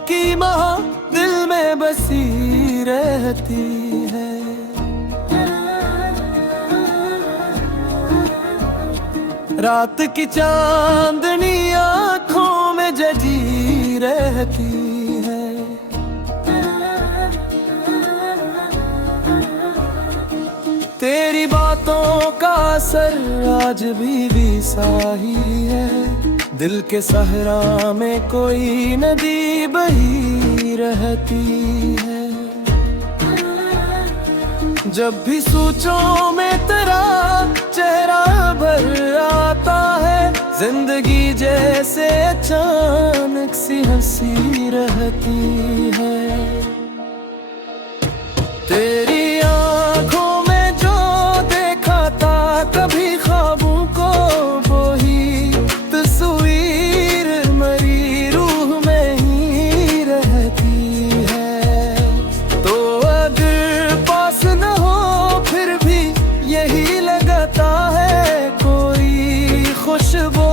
की महा दिल में बसी रहती है। रात की चांदनी आँखों में जजी रहती है। तेरी बातों का असर आज भी सा ही है। दिल के सहरा में कोई नदी बही रहती है। जब भी सोचों में तेरा चेहरा भर आता है, जिंदगी जैसे अचानक सी हंसी रहती है। तेरी आँखों में जो देखा था कभी ख्वाबों को, वही तस्वीर मेरी रूह में ही रहती है। तो अगर पास न हो फिर भी यही लगता है, कोई खुशबू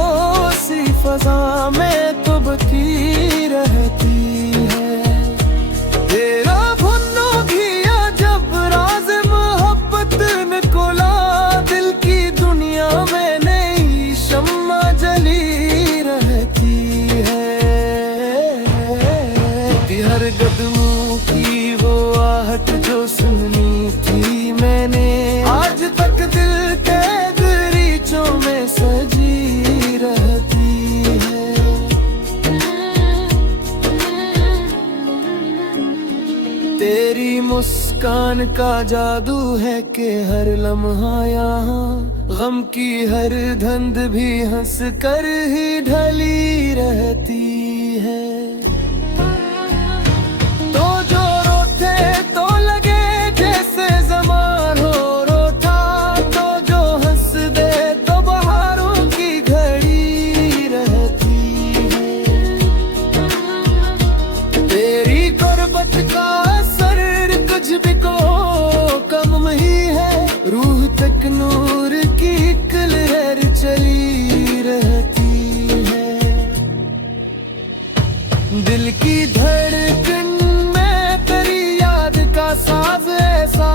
सी फजा में तो बकी रहती है। तेरा दिल की दुनिया में नई शम्मा जली रहती है। हर कदमों की वो आहट जो सुननी थी मैंने, आज तक दिल के दरीचों में सजी रहती है। तेरी मुस्कान का जादू है कि हर लम्हा यहाँ गम की हर धंध भी हंस कर ही ढली रहती है। तो जो रोते तो लगे जैसे ज़मां हो रोता, तो जो हंस दे तो बहारों की घड़ी रहती है। तेरी गुर्बत का कुछ भी को कम ही है, रूह तक नूर की एक लहर चली रहती है। दिल की धड़कन में तेरी याद का साज ऐसा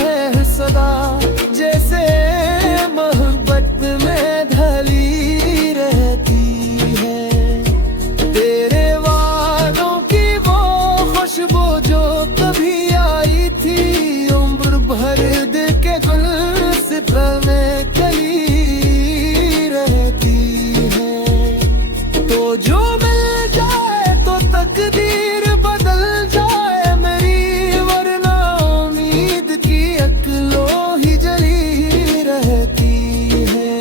है सदा, जैसे मोहब्बत में ढली रहती है। तेरे वादों की वो खुशबू जो कभी भर दे के गुलसिता में चली रहती है। तो जो मिल जाए तो तकदीर बदल जाए मेरी, वरना उम्मीद की अकलों ही जली रहती है।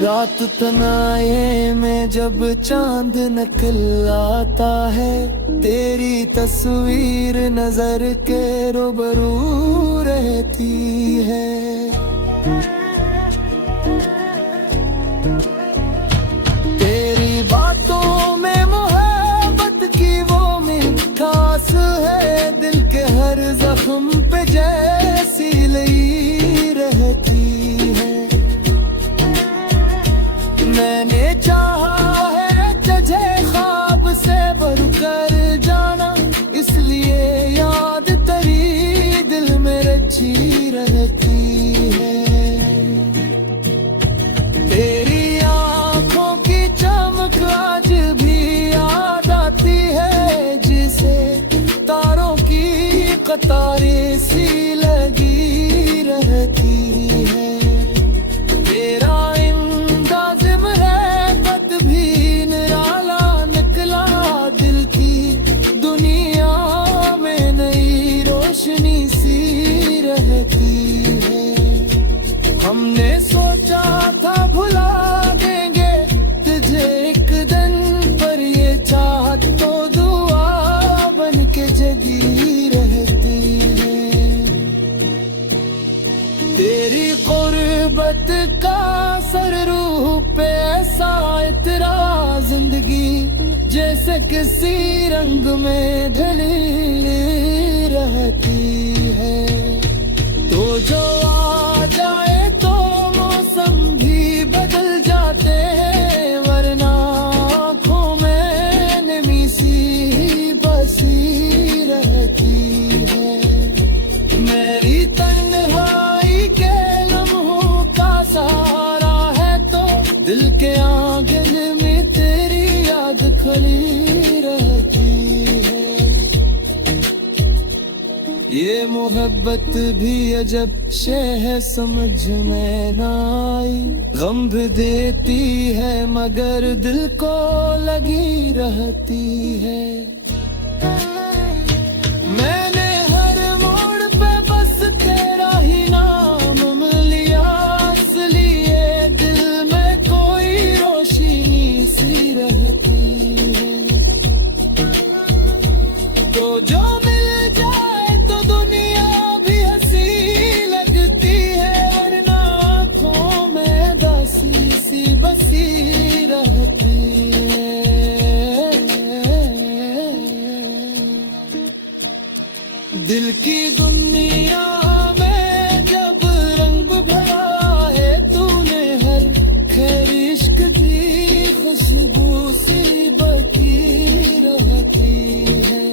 रात तनाए में जब चांद निकल आता है, तेरी तस्वीर नजर के रूबरू रहती है। तेरी बातों में मोहब्बत की वो मिठास है, दिल के हर जख्म पे जैसी लगी रहती है। मैंने चाहा है तुझे ख्वाब से भरकर जाना, इसलिए याद तेरी दिल में रची रहती है। तेरी आँखों की चमक आज भी याद आती है, जिसे तारों की कतारें सी लगी रहती है। तेरा इंदाज़म है कद भी निराला निकला, दिल की दुनिया में नई रोशनी सी रहती है। हमने सोचा था भुला देंगे तुझे एक दिन, पर ये चाहत तो दुआ बन के जगी रहती है। तेरी गुर्बत का असर रूह पे ऐसा इतरा, जिंदगी जैसे किसी रंग में ढली रहती है। तो जो आ जाए तो मौसम भी बदल जाते हैं, फली रहती है। ये मोहब्बत भी अजब शे है समझ में ना आई, गम भी देती है मगर दिल को लगी रहती है। मैंने हर मोड़ पे बस तेरा ही नाम लिया, इसलिए दिल में कोई रोशनी सी रहती है। तो जो मिल जाए तो दुनिया भी हंसी लगती है, वरना आँखों में दासी सी बसी रहती है। दिल की दुनिया में जब रंग भरा है तूने, हर खैर इश्क की खुशबू सी बती रहती है।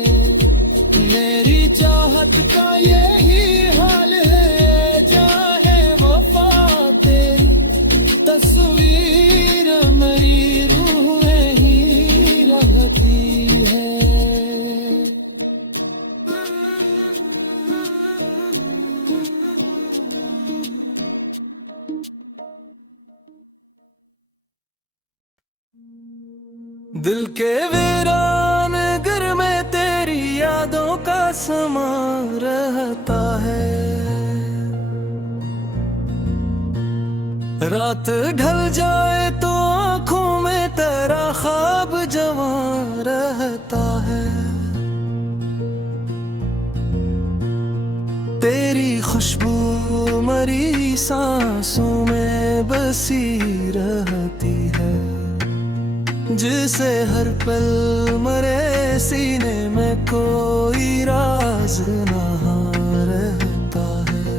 मेरी चाहत का यही हाल है, जाए वफा तेरी तस्वीर मेरी रूह में ही रहती है। दिल के वीरान घर में तेरी यादों का समा रहता है। रात ढल जाए तो आँखों में तेरा ख्वाब जमा रहता है। तेरी खुशबू मरी सांसों में बसी रहती है, जिसे हर पल मरे सीने में कोई राज ना रहता है।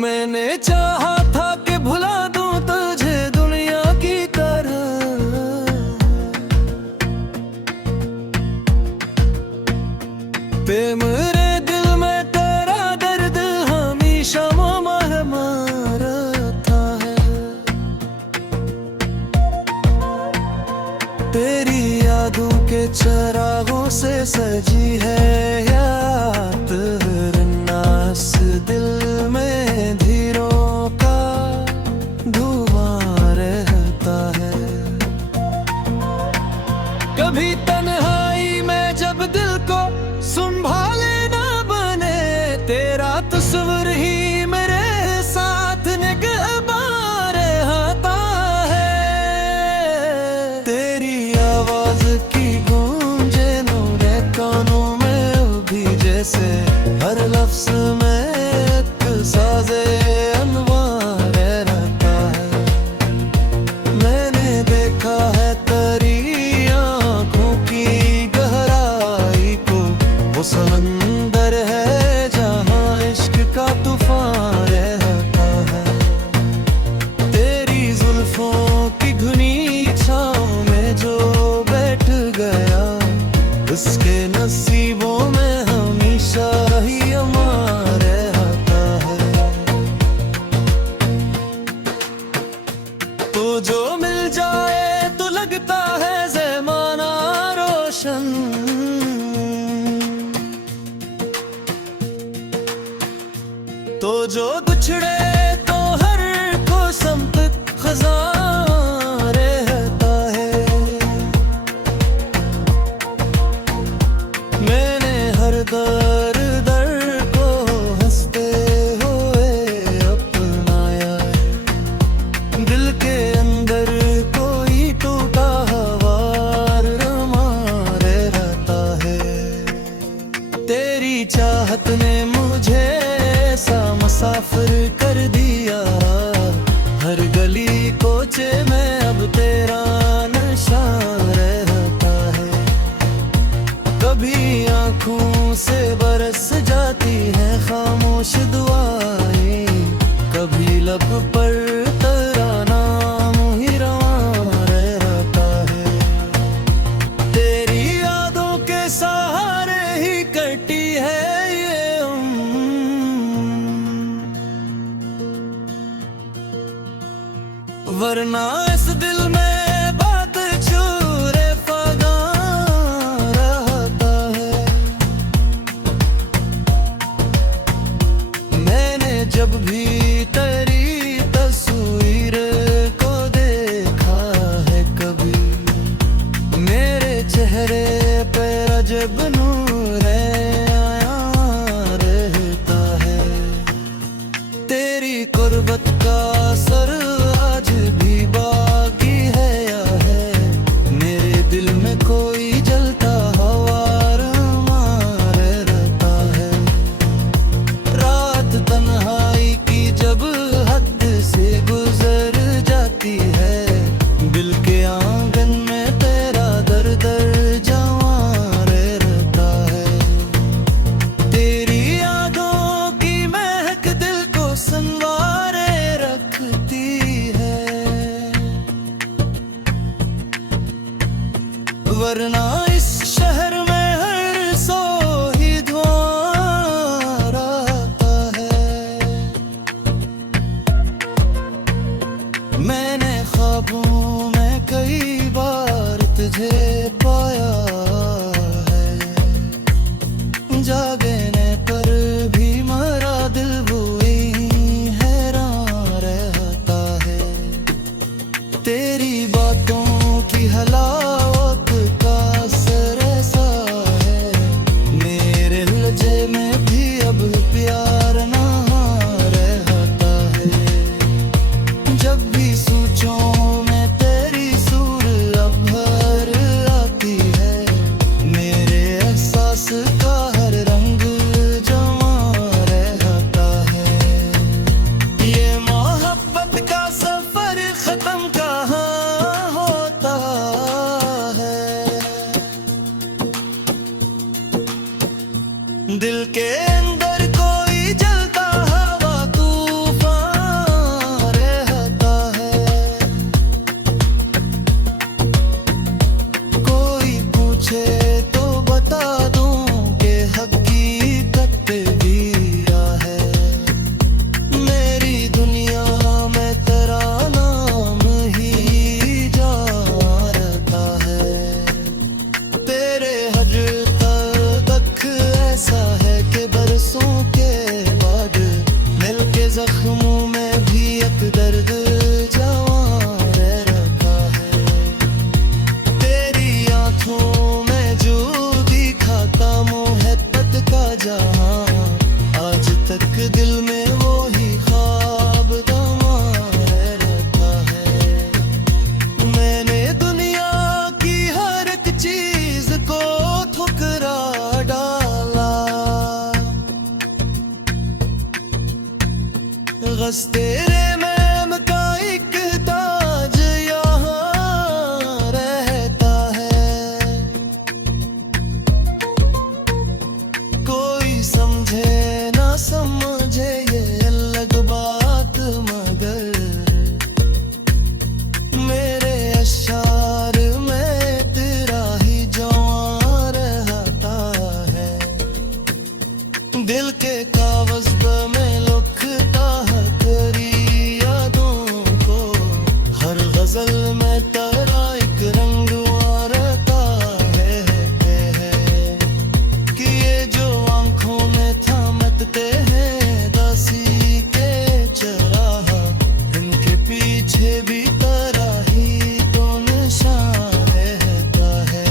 मैंने चाहा था कि भुला दूं तुझे दुनिया की तरह, पे मेरे दिल में तेरा दर्द हमेशा तेरी यादों के चरागों से सजी है याद, नास दिल में धीरों का धुआं रहता है। कभी तन्हाई में जब दिल को संभाले ना बने, तेरा तस्वीर ही मेरे साथ निगहबान रहता है। तेरी आवाज की गूंजे नूरे कानों में अभी, जैसे हर लफ्ज में एक साज़े अनवार रहता है। मैंने देखा है तेरी आँखों की गहराई को, वो समंदर है जहाँ इश्क का तूफान रहता है। तेरी जुल्फों की घनी छाँव में जो बैठ गया, उसके नसीबों में हमेशा ही अमान रहता है। तो जो मिल जाए तो लगता है ज़माना रोशन, तो जो बिछड़े तो हर को समत खज़ां रहता है। मैंने हर दर को हंसते हुए अपनाया, दिल के अंदर कोई टूटा हवार रमा रहता है। तेरी चाहत ने मुझे ऐसा मुसाफिर कर दिया, हर गली कोचे में अब तेरा नशा रहता है। कभी आँखों से बरस जाती है खामोश दुआएं, कभी लब पर तेरा नाम ही रवां रहता है। तेरी यादों के सहारे ही कटी है ये उम्र। वरना इस दिल में बात चूरे फगा रहता है। मैंने जब भी तेरी तस्वीर को देखा है कभी, मेरे चेहरे पे अजब नूर आया रहता है। तेरी कुर्बत का असर आज भी बाकी है या है, मेरे दिल में कोई जलता हवा मार रहता है। रात तन्हाई की जब हद से गुजर जाती है, दिल के आंगन में तेरा दर दर जवां रहता है। तेरी यादों की महक दिल को संवारे रखती है, वरना इस शहर में हर सो ही धुआं रहता है। मैंने ख्वाबों में कई बार तुझे पाया है, जागने पर भी मरा दिल वही हैरान रहता है। तेरी बातों की हलावत का असर ऐसा है, मेरे लहजे में भी अब प्यार ना रहता है। जब भी सोचूं मैं तेरी सूर अब भर आती है, मेरे एहसास का हर रंग जवां रहता है। ये मोहब्बत का सफर खत्म कहाँ होता है, दिल के अंदर कोई जलता हवा तूफान रहता है। कोई पूछे तो बता दूं कि हकीकत भी क्या है। मेरी दुनिया में तेरा नाम ही जाता है। तेरे हजर तक ऐसा है कि बरसों के बाद दिल के जख्मों में भी एक दर्द जवां रहता है। तेरी आंखों में जो दिखाता मोहब्बत का जहां, आज तक दिल में वो ही ख्वाब तमाम रहता है। मैंने दुनिया की हर एक चीज को ठुकरा डाला, गस तेरे मैम का एक ताज यहाँ रहता है। कोई समझे ना समझे ये अलग बात, मगर मेरे अशार में तेरा ही जवां रहता है। दिल के कागज में लिखता है तेरी यादों को, हर गजल में तेरा एक रंग रहता है। कि ये जो आंखों में थमकते हैं दासी के चराहा, इनके पीछे भी तेरा ही तो निशान रहता है।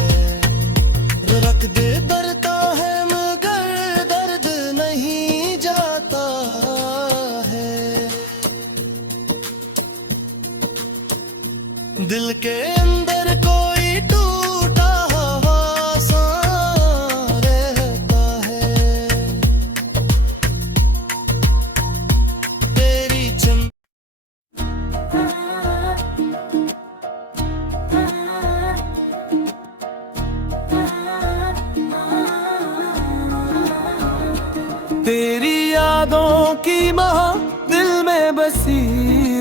रख दे डरता है मगर दर्द नहीं जाता है। दिल के अंदर कोई टूटा हुआ सा रहता है। तेरी चम तेरी यादों की माँ दिल में बसी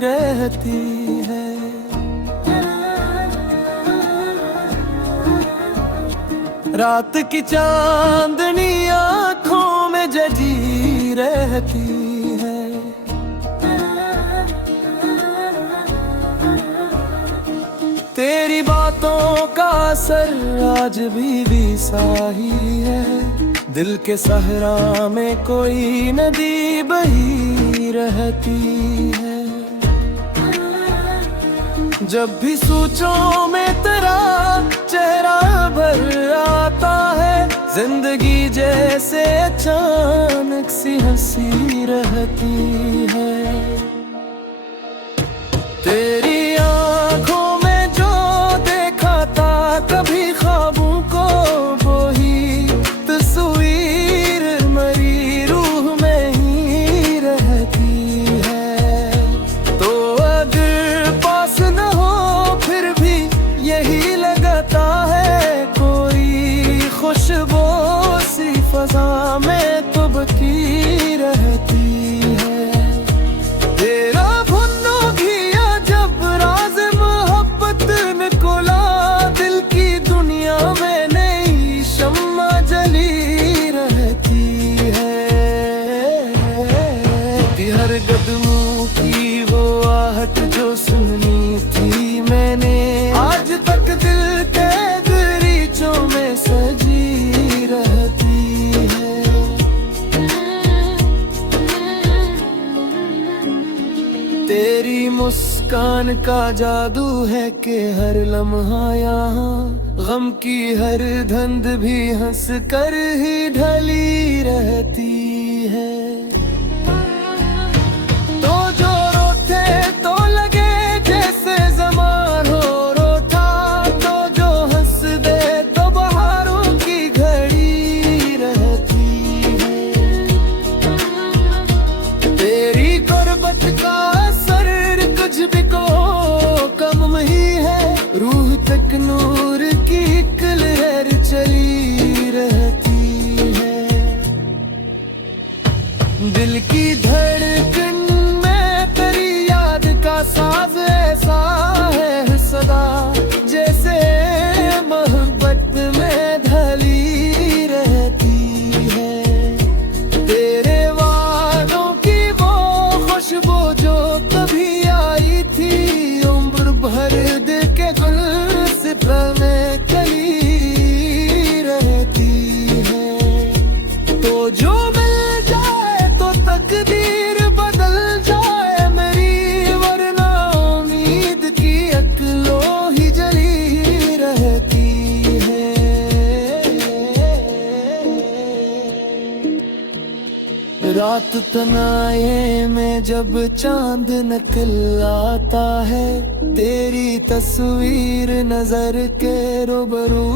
रहती है। रात की चांदनी आँखों में जजी रहती है। बातों का असर आज भी सा ही है। दिल के सहरा में कोई नदी बही रहती है। जब भी सोचों में तेरा चेहरा भर आता है, जिंदगी जैसे अचानक सी हंसी रहती है। तेरी आंखों में जो देखा था कभी ख्वाबों को, वो ही तस्वीर मेरी रूह में ही रहती है। तो अगर पास न हो फिर भी यही लगता है, कोई खुशबू सी फजा में तो बकी रहती है। तेरा हर कदमों की वो आहट जो सुनी थी मैंने, आज तक दिल के दरीचों में सजी रहती है। तेरी मुस्कान का जादू है कि हर लम्हा यहाँ, गम की हर धंध भी हंस कर ही ढली रहती है। रूह तक नूर की एक लहर चली रहती है। दिल की धड़कन में तेरी याद का साज ऐसा है सदा, जैसे मोहब्बत में ढली रहती है। तेरे वादों की वो खुशबू जो कभी आई थी, उम्र भर दिल के में चली रहती है। तो जो मिल जाए तो तकदीर बदल जाए मेरी, वरना उम्मीद की अकलों ही जली रहती है। रात तनाए में जब चांद निकल आता है, तेरी तस्वीर नजर के रूबरू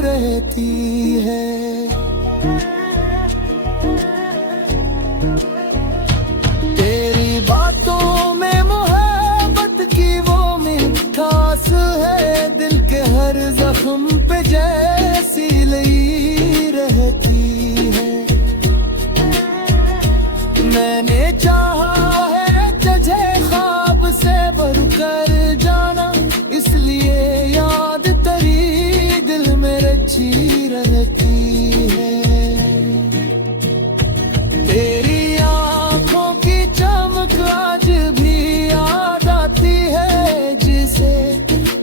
रहती है। तेरी बातों में मोहब्बत की वो मिठास है, दिल के हर जख्म पे जैसी लगी रहती है। मैंने चाहा है तुझे ख्वाब से भरकर जाना, इसलिए याद तेरी दिल में रची रहती है। तेरी आंखों की चमक आज भी याद आती है, जिसे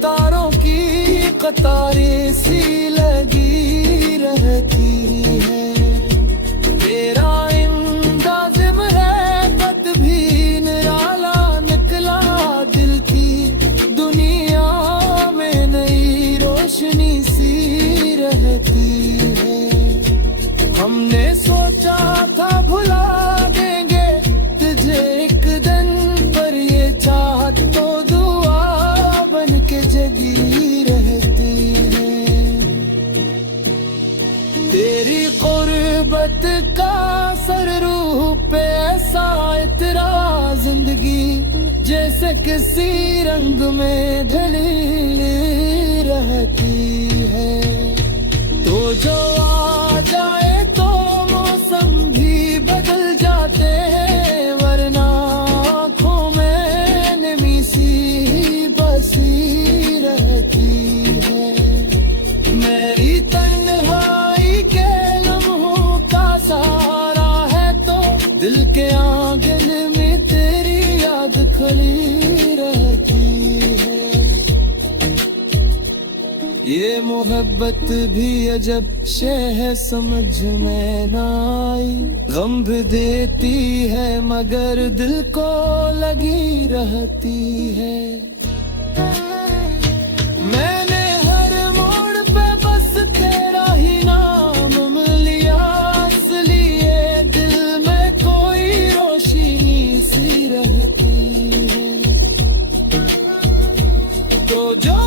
तारों की कतारें सी लगी रहती है। तेरा इंदाज़म है कद भी निराला निकला, दिल की दुनिया में नई रोशनी सी रहती है। हमने सोचा था भुला देंगे तुझे एक दिन, पर ये चाहत तो दुआ बन के जगी रहती है। तेरी गुर्बत का असर रूह पे ऐसा इतरा, जिंदगी जैसे किसी रंग में ढली रहती है। तो जो आ जाए तो मौसम भी बदल जाते हैं, वरना आँखों में नमी सी बसी रहती है। मेरी तन्हाई के लम्हों का सहारा है, तो दिल के आंगन में तेरी याद खली रहती है। मोहब्बत भी अजब शे है समझ में ना आई। गम भी देती है मगर दिल को लगी रहती है। मैंने हर मोड़ पे बस तेरा ही नाम लिया, इसलिए दिल में कोई रोशनी सी रहती है। तो जो